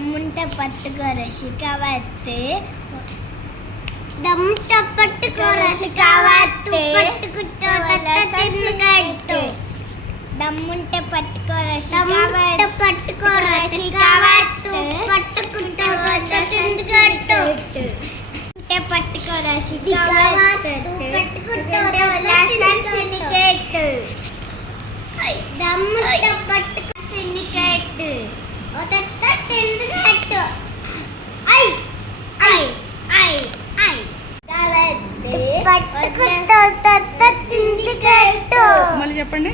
దమ్ముంటే పట్టుకోర శిఖవత్తు దమ్ముంటే పట్టుకోర శిఖవత్తు పట్టుకుంటూ తిన్నగట్టు దమ్ముంటే పట్టుకోర శిఖవత్తు పట్టుకోర శిఖవత్తు పట్టుకుంటూ తిన్నగట్టు పట్టుకోర శిఖవత్తు పట్టుకుంటూ సినికెట్టు దమ్ముంటే పట్టుకో సినికెట్టు ఒతత్త తిన్నగట్టు ఐ ఐ ఐ ఐ పట్టుకుంటూ సినికెట్టు మళ్ళీ చెప్పండి.